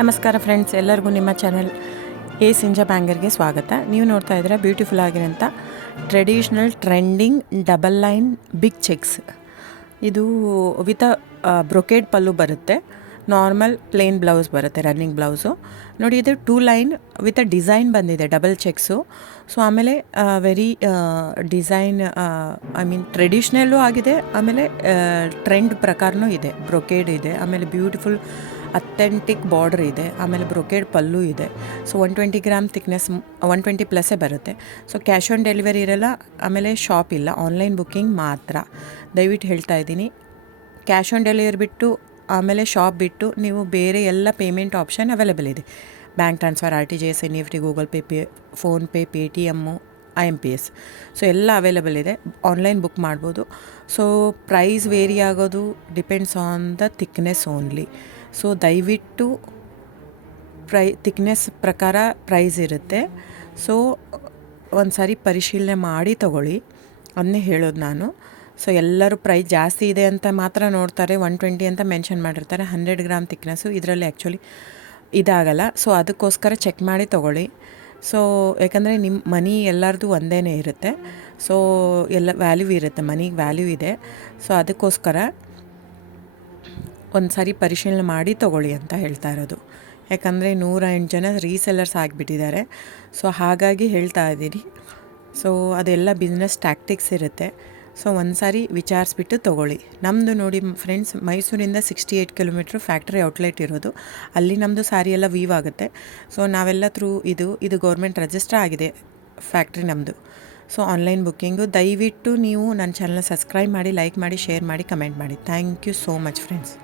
ನಮಸ್ಕಾರ ಫ್ರೆಂಡ್ಸ್, ಎಲ್ಲರಿಗೂ ನಿಮ್ಮ ಚಾನಲ್ ಎ ಸಿಂಜಾ ಬ್ಯಾಂಗರ್ಗೆ ಸ್ವಾಗತ. ನೀವು ನೋಡ್ತಾ ಇದ್ದೀರಾ ಬ್ಯೂಟಿಫುಲ್ ಆಗಿರೋಂಥ traditional trending double line big checks. ಇದು ವಿತ್ ಬ್ರೊಕೇಡ್ ಪಲ್ಲು ಬರುತ್ತೆ, ನಾರ್ಮಲ್ ಪ್ಲೇನ್ ಬ್ಲೌಸ್ ಬರುತ್ತೆ, ರನ್ನಿಂಗ್ ಬ್ಲೌಸು. ನೋಡಿ, ಇದು 2 ಲೈನ್ ವಿತ್ ಡಿಸೈನ್ ಬಂದಿದೆ, ಡಬಲ್ ಚೆಕ್ಸು. ಸೊ ಆಮೇಲೆ ವೆರಿ ಡಿಸೈನ್, ಐ ಮೀನ್ ಟ್ರೆಡಿಷ್ನಲ್ಲು ಆಗಿದೆ, ಆಮೇಲೆ ಟ್ರೆಂಡ್ ಪ್ರಕಾರನೂ ಇದೆ. ಬ್ರೊಕೇಡ್ ಇದೆ, ಆಮೇಲೆ ಬ್ಯೂಟಿಫುಲ್ ಅಥೆಂಟಿಕ್ ಬಾರ್ಡ್ರ್ ಇದೆ, ಆಮೇಲೆ ಬ್ರೊಕೇಡ್ ಪಲ್ಲು ಇದೆ. ಸೊ 120 ಗ್ರಾಮ್ ಥಿಕ್ನೆಸ್, 120 ಪ್ಲಸ್ಸೇ ಬರುತ್ತೆ. ಸೊ ಕ್ಯಾಶ್ ಆನ್ ಡೆಲಿವರಿ ಇರಲ್ಲ, ಆಮೇಲೆ ಶಾಪ್ ಇಲ್ಲ, ಆನ್ಲೈನ್ ಬುಕ್ಕಿಂಗ್ ಮಾತ್ರ. ದಯವಿಟ್ಟು ಹೇಳ್ತಾ ಇದ್ದೀನಿ, ಕ್ಯಾಶ್ ಆನ್ ಡೆಲಿವರಿ ಬಿಟ್ಟು ಆಮೇಲೆ ಶಾಪ್ ಬಿಟ್ಟು ನೀವು ಬೇರೆ ಎಲ್ಲ ಪೇಮೆಂಟ್ ಆಪ್ಷನ್ ಅವೈಲೇಬಲ್ ಇದೆ. Bank transfer, RTGS, NEFT, Google Pay, PhonePe, Paytm, IMPS. So ಎಲ್ಲ ಅವೈಲೇಬಲ್ ಇದೆ, ಆನ್ಲೈನ್ ಬುಕ್ ಮಾಡ್ಬೋದು. ಸೊ ಪ್ರೈಸ್ ವೇರಿ ಆಗೋದು depends on the thickness only. So ದಯವಿಟ್ಟು ಥಿಕ್ನೆಸ್ ಪ್ರಕಾರ ಪ್ರೈಸ್ ಇರುತ್ತೆ. ಸೊ ಒಂದು ಸಾರಿ ಪರಿಶೀಲನೆ ಮಾಡಿ ತೊಗೊಳ್ಳಿ, ಅದನ್ನೇ ಹೇಳೋದು ನಾನು. ಸೊ ಎಲ್ಲರೂ ಪ್ರೈಸ್ ಜಾಸ್ತಿ ಇದೆ ಅಂತ ಮಾತ್ರ ನೋಡ್ತಾರೆ, 120 ಅಂತ ಮೆನ್ಷನ್ ಮಾಡಿರ್ತಾರೆ. 100 ಗ್ರಾಮ್ ಥಿಕ್ನೆಸ್ಸು ಇದರಲ್ಲಿ ಆ್ಯಕ್ಚುಲಿ ಇದಾಗಲ್ಲ. ಸೊ ಅದಕ್ಕೋಸ್ಕರ ಚೆಕ್ ಮಾಡಿ ತೊಗೊಳ್ಳಿ. ಸೊ ಯಾಕಂದರೆ ನಿಮ್ಮ ಮನಿ ಎಲ್ಲರದು ಒಂದೇ ಇರುತ್ತೆ. ಸೊ ಎಲ್ಲ ವ್ಯಾಲ್ಯೂ ಇರುತ್ತೆ, ಮನಿಗೆ ವ್ಯಾಲ್ಯೂ ಇದೆ. ಸೊ ಅದಕ್ಕೋಸ್ಕರ ಒಂದು ಸಾರಿ ಪರಿಶೀಲನೆ ಮಾಡಿ ತೊಗೊಳ್ಳಿ ಅಂತ ಹೇಳ್ತಾ ಇರೋದು. ಯಾಕಂದರೆ 108 ಜನ ರೀಸೆಲ್ಲರ್ಸ್ ಆಗಿಬಿಟ್ಟಿದ್ದಾರೆ. ಸೊ ಹಾಗಾಗಿ ಹೇಳ್ತಾ ಇದ್ದೀನಿ. ಸೊ ಅದೆಲ್ಲ ಬಿಸ್ನೆಸ್ ಟ್ಯಾಕ್ಟಿಕ್ಸ್ ಇರುತ್ತೆ. ಸೊ ಒಂದು ಸಾರಿ ವಿಚಾರಿಸ್ಬಿಟ್ಟು ತೊಗೊಳ್ಳಿ. ನಮ್ಮದು ನೋಡಿ ಫ್ರೆಂಡ್ಸ್, ಮೈಸೂರಿಂದ 68 ಕಿಲೋಮೀಟ್ರ್ ಫ್ಯಾಕ್ಟ್ರಿ ಔಟ್ಲೆಟ್ ಇರೋದು. ಅಲ್ಲಿ ನಮ್ಮದು ಸ್ಯಾರಿ ಎಲ್ಲ ವೀವ್ ಆಗುತ್ತೆ. ಸೊ ನಾವೆಲ್ಲ ಥ್ರೂ ಇದು ಗೌರ್ಮೆಂಟ್ ರಿಜಿಸ್ಟರ್ ಆಗಿದೆ ಫ್ಯಾಕ್ಟ್ರಿ ನಮ್ಮದು. So online booking. ದಯವಿಟ್ಟು ನೀವು ನನ್ನ ಚಾನಲ್ನ ಸಬ್ಸ್ಕ್ರೈಬ್ ಮಾಡಿ, ಲೈಕ್ ಮಾಡಿ, ಶೇರ್ ಮಾಡಿ, ಕಮೆಂಟ್ ಮಾಡಿ. Thank you so much friends.